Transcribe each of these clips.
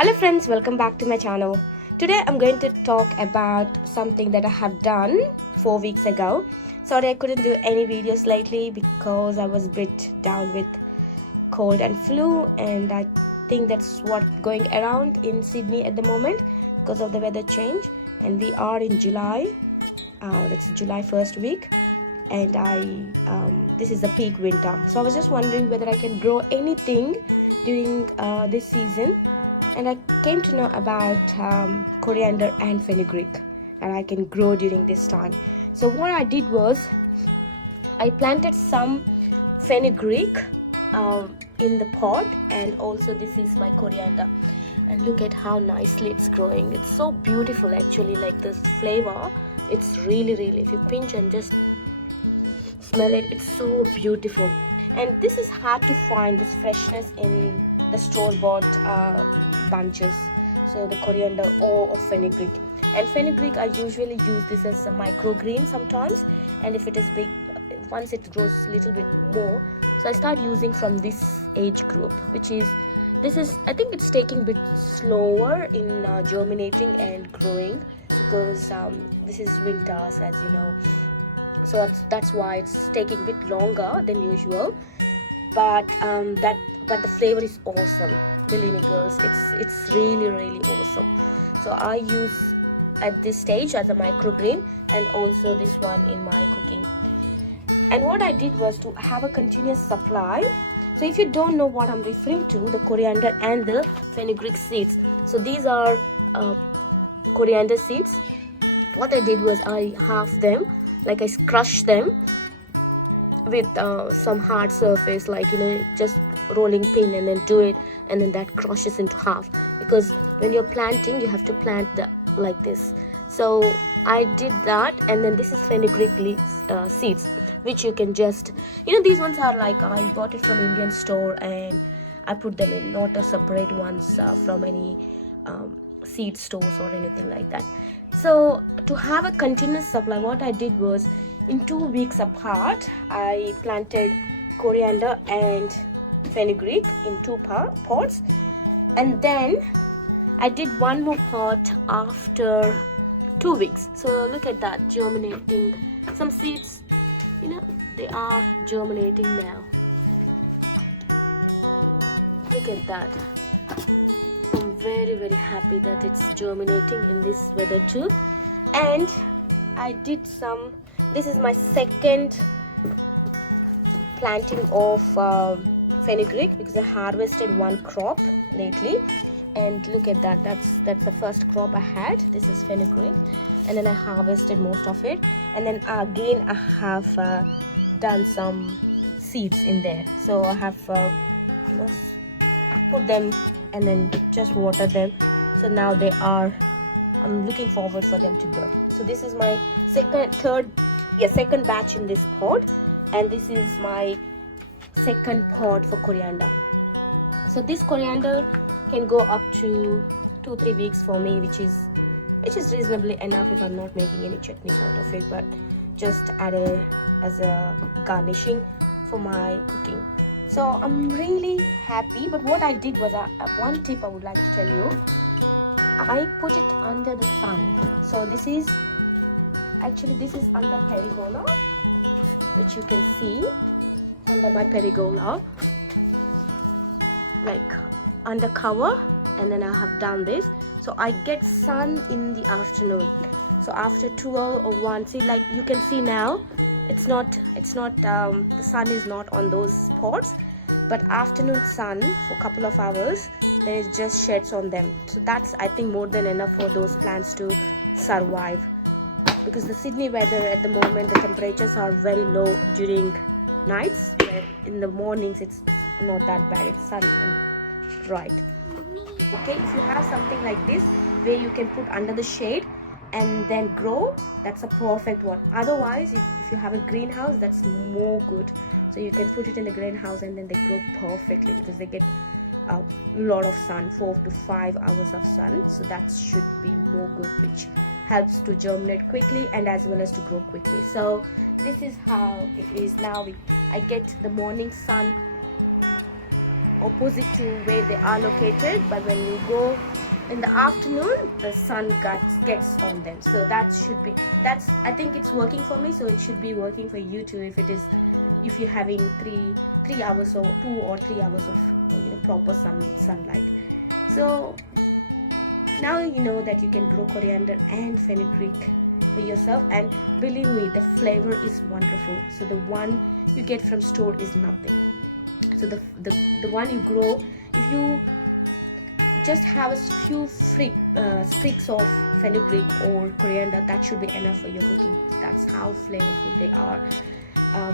Hello friends, welcome back to my channel. Today I'm going to talk about something that I have done 4 weeks ago. Sorry I couldn't do any videos lately because I was a bit down with cold and flu, and I think that's what going around in Sydney at the moment because of the weather change, and we are in July. That's July first week, and this is the peak winter. So I was just wondering whether I can grow anything during this season, and I came to know about coriander and fenugreek that I can grow during this time. So what I did was I planted some fenugreek in the pot, and also this is my coriander, and look at how nicely it's growing. It's so beautiful actually, like this flavor, it's really, if you pinch and just smell it, it's so beautiful. And this is hard to find, this freshness, in the store-bought bunches, so the coriander or fenugreek. And fenugreek, I usually use this as a microgreen sometimes, and if it is big, once it grows a little bit more, so I start using from this age group, which is, this is, I think it's taking a bit slower in germinating and growing because this is winters, as you know, so that's why it's taking a bit longer than usual. But but the flavor is awesome, believe me girls, it's really awesome. So I use at this stage as a microgreen, and also this one in my cooking. And what I did was to have a continuous supply. So if you don't know what I'm referring to, the coriander and the fenugreek seeds, so these are coriander seeds. What I did was I halved them, like I crushed them with some hard surface, like, you know, just rolling pin, and then do it, and then that crushes into half, because when you're planting you have to plant like this. So I did that, and then this is fenugreek seeds, which you can just, you know, these ones are like, I bought it from Indian store and I put them in, not a separate ones from any seed stores or anything like that. So to have a continuous supply, what I did was, in 2 weeks apart, I planted coriander and fenugreek in 2 pots, and then I did one more pot after 2 weeks. So look at that, germinating some seeds, you know, they are germinating now. Look at that. I'm very happy that it's germinating in this weather too. And I did some, this is my second planting of fenugreek, because I harvested one crop lately, and look at that, that's the first crop I had. This is fenugreek, and then I harvested most of it, and then again I have done some seeds in there. So I have you know, put them and then just water them. So now they are, I'm looking forward for them to grow. So this is my second batch in this pot, and this is my second pot for coriander. So this coriander can go up to 2-3 weeks for me, which is reasonably enough if I'm not making any chutneys out of it, but just add as a garnishing for my cooking. So I'm really happy. But what I did was, one tip I would like to tell you, I put it under the sun. So this is under pergola, which you can see under my pergola, like under cover, and then I have done this. So I get sun in the afternoon. So after 12 or 1, see, like you can see now, it's not the sun is not on those pots, but afternoon sun for a couple of hours, then it just sheds on them. So that's, I think, more than enough for those plants to survive, because the Sydney weather at the moment, the temperatures are very low during nights, where in the mornings it's not that bad, it's sun and bright. Okay, if you have something like this where you can put under the shade and then grow, that's a perfect one. Otherwise, if you have a greenhouse, that's more good. So you can put it in the greenhouse and then they grow perfectly, because they get a lot of sun, 4 to 5 hours of sun. So that should be more good, which helps to germinate quickly and as well as to grow quickly. So this is how it is now. I get the morning sun opposite to where they are located, but when you go in the afternoon the sun gets on them. So that's I think it's working for me, so it should be working for you too, if you're having 3 hours or 2 or 3 hours of proper sunlight. So now you know that you can grow coriander and fenugreek for yourself, and believe me, the flavor is wonderful. So the one you get from store is nothing. So the one you grow, if you just have a few sprigs of fenugreek or coriander, that should be enough for your cooking. That's how flavorful they are.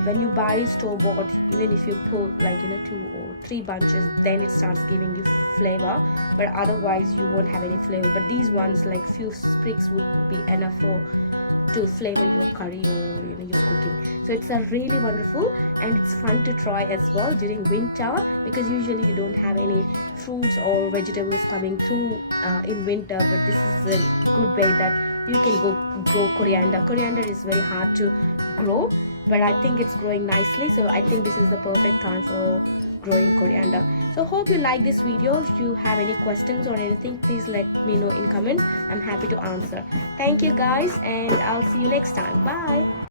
When you buy store-bought, even if you put 2 or 3 bunches, then it starts giving you flavor, but otherwise you won't have any flavor. But these ones, like few sprigs, would be enough to flavor your curry or your cooking. So it's a really wonderful, and it's fun to try as well during winter, because usually you don't have any fruits or vegetables coming through in winter. But this is a good way that you can go grow coriander. Coriander is very hard to grow, but I think it's growing nicely, so I think this is the perfect time for growing coriander. So hope you like this video. If you have any questions or anything, please let me know in comment. I'm happy to answer. Thank you guys, and I'll see you next time. Bye.